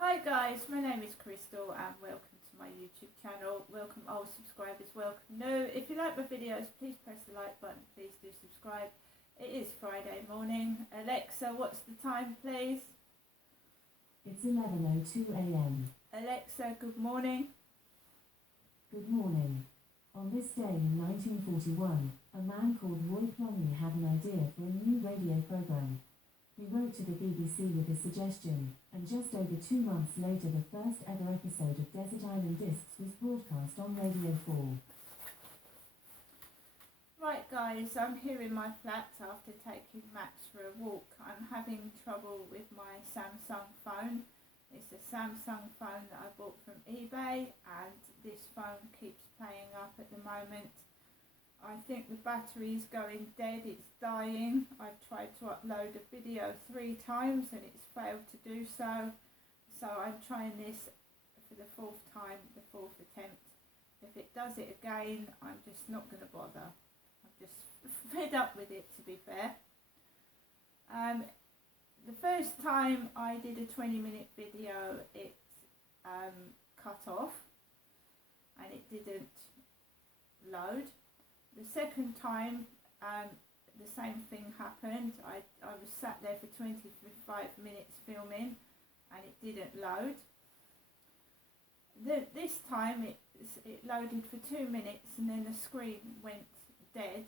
Hi guys, my name is Crystal and welcome to my YouTube channel. Welcome old subscribers, welcome new. If you like my videos, please press the like button, please do subscribe. It is Friday morning. Alexa, what's the time please? It's 11:02 a.m. Alexa, good morning. Good morning. On this day in 1941, a man called Roy Plomley had an idea for a new radio program. He wrote to the BBC with a suggestion, and just over 2 months later the first ever episode of Desert Island Discs was broadcast on Radio 4. Right guys, I'm here in my flat after taking Max for a walk. I'm having trouble with my Samsung phone. It's a Samsung phone that I bought from eBay and this phone keeps playing up at the moment. I think the battery's going dead, it's dying. I've tried to upload a video 3 times and it's failed to do so. So I'm trying this for the 4th time, the 4th attempt. If it does it again, I'm just not going to bother. I'm just fed up with it, to be fair. The first time I did a 20-minute video, it cut off and it didn't load. The second time, the same thing happened. I was sat there for 25 minutes filming and it didn't load. This time it loaded for 2 minutes and then the screen went dead,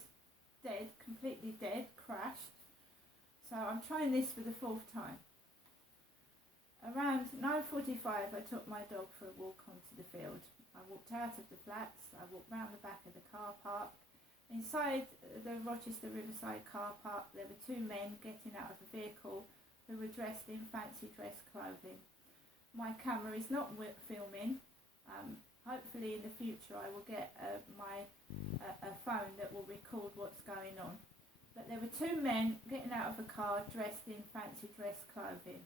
completely dead, crashed. So I'm trying this for the 4th time. Around 9:45 I took my dog for a walk onto the field. I walked out of the flats, I walked round the back of the car park. Inside the Rochester Riverside car park there were 2 men getting out of a vehicle who were dressed in fancy dress clothing. My camera is not filming. Hopefully in the future I will get a phone that will record what's going on. But there were 2 men getting out of a car dressed in fancy dress clothing.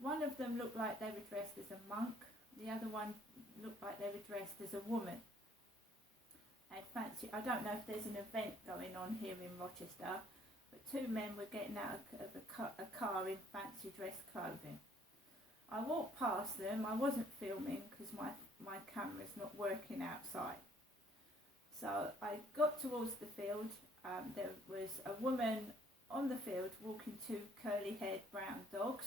One of them looked like they were dressed as a monk. The other one looked like they were dressed as a woman. I don't know if there's an event going on here in Rochester, but 2 men were getting out of a car in fancy dress clothing. I walked past them. I wasn't filming because my camera's not working outside. So I got towards the field. There was a woman on the field walking 2 curly-haired brown dogs,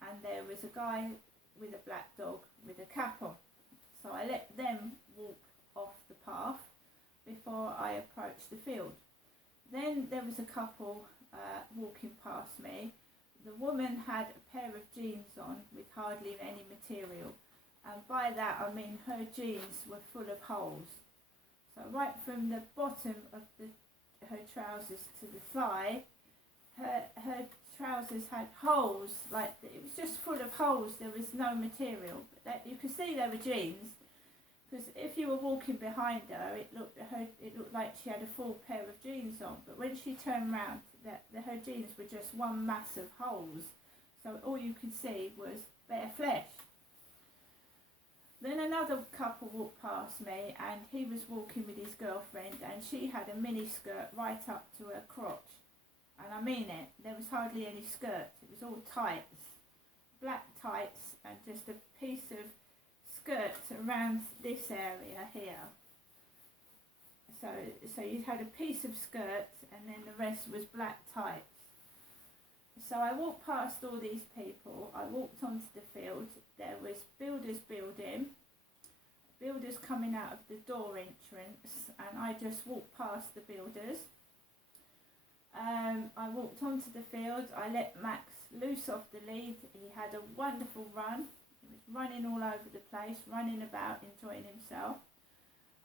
and there was a guy with a black dog with a cap on. So I let them walk off the path before I approached the field. Then there was a couple walking past me. The woman had a pair of jeans on with hardly any material, and by that I mean her jeans were full of holes. So right from the bottom of her trousers to the thigh, her trousers had holes, like it was just full of holes. There was no material, but you could see they were jeans, because if you were walking behind her, it looked like she had a full pair of jeans on. But when she turned round, her jeans were just one mass of holes, so all you could see was bare flesh. Then another couple walked past me, and he was walking with his girlfriend, and she had a mini skirt right up to her crotch. And I mean it, there was hardly any skirt, it was all tights, black tights, and just a piece of skirt around this area here. So you had a piece of skirt and then the rest was black tights. So I walked past all these people, I walked onto the field. There was builders building, builders coming out of the door entrance, and I just walked past the builders. I walked onto the field, I let Max loose off the lead. He had a wonderful run. He was running all over the place, running about, enjoying himself.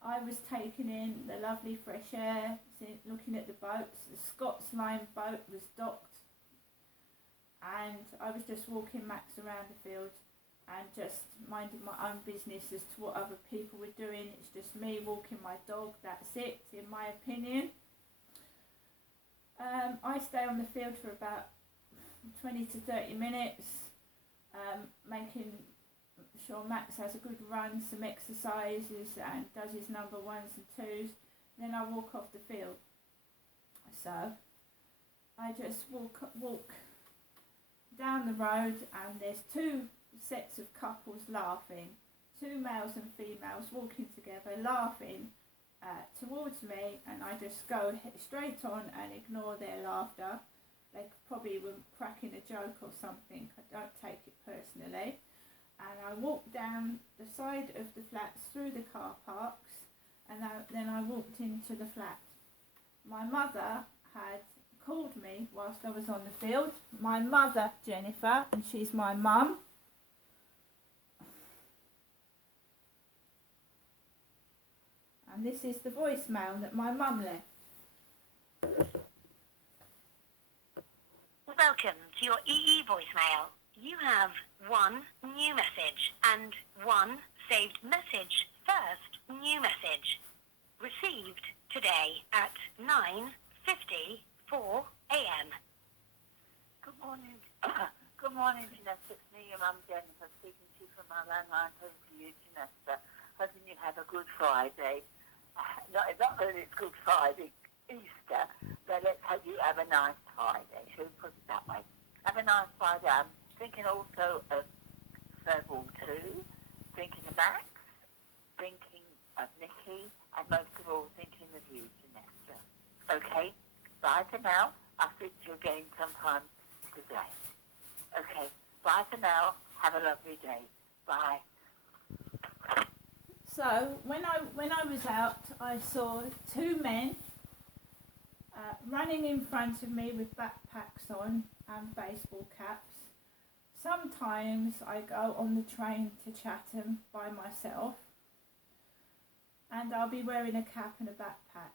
I was taking in the lovely fresh air, looking at the boats. The Scots Line boat was docked, and I was just walking Max around the field and just minding my own business as to what other people were doing. It's just me walking my dog, that's it, in my opinion. I stay on the field for about 20 to 30 minutes, making sure Max has a good run, some exercises, and does his number 1s and 2s. Then I walk off the field. So I just walk down the road, and there's 2 sets of couples laughing, two males and females walking together laughing towards me, and I just go straight on and ignore their laughter. They probably were cracking a joke or something. I don't take it personally. And I walked down the side of the flats through the car parks, and then I walked into the flat. My mother had called me whilst I was on the field. My mother, Jennifer, and she's my mum. And this is the voicemail that my mum left. Welcome to your EE voicemail. You have one new message and one saved message. First new message. Received today at 9:54 a.m. Good morning. Good morning, Janessa. It's me, your mum, Jennifer, speaking to you from my landline home to you, Janessa. Hoping you have a good Friday. Not that it's Good Friday, Easter, but let's hope you have a nice Friday. Should we put it that way? Have a nice Friday. I'm thinking also of Serval too, thinking of Max, thinking of Nikki, and most of all, thinking of you, Janessa. Okay? Bye for now. I'll speak to you again sometime today. Okay, bye for now. Have a lovely day. Bye. So when I was out, I saw two men running in front of me with backpacks on and baseball caps. Sometimes I go on the train to Chatham by myself, and I'll be wearing a cap and a backpack,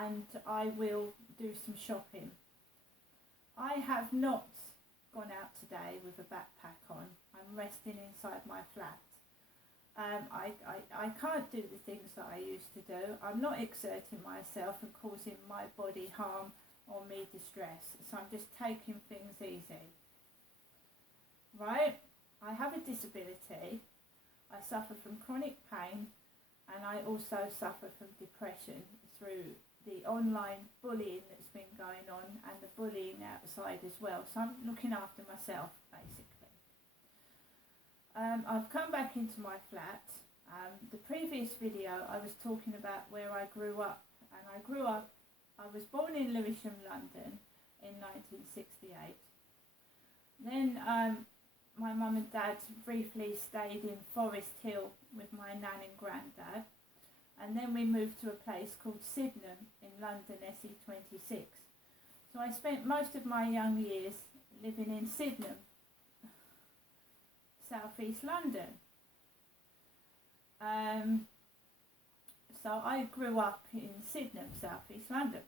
and I will do some shopping. I have not gone out today with a backpack on. I'm resting inside my flat. I can't do the things that I used to do. I'm not exerting myself and causing my body harm or me distress. So I'm just taking things easy. Right? I have a disability. I suffer from chronic pain, and I also suffer from depression through the online bullying that's been going on and the bullying outside as well. So I'm looking after myself, basically. I've come back into my flat. The previous video I was talking about where I grew up, and I was born in Lewisham, London in 1968. Then my mum and dad briefly stayed in Forest Hill with my nan and granddad, and then we moved to a place called Sydenham in London, SE26. So I spent most of my young years living in Sydenham, South East London. So I grew up in Sydenham, South East London.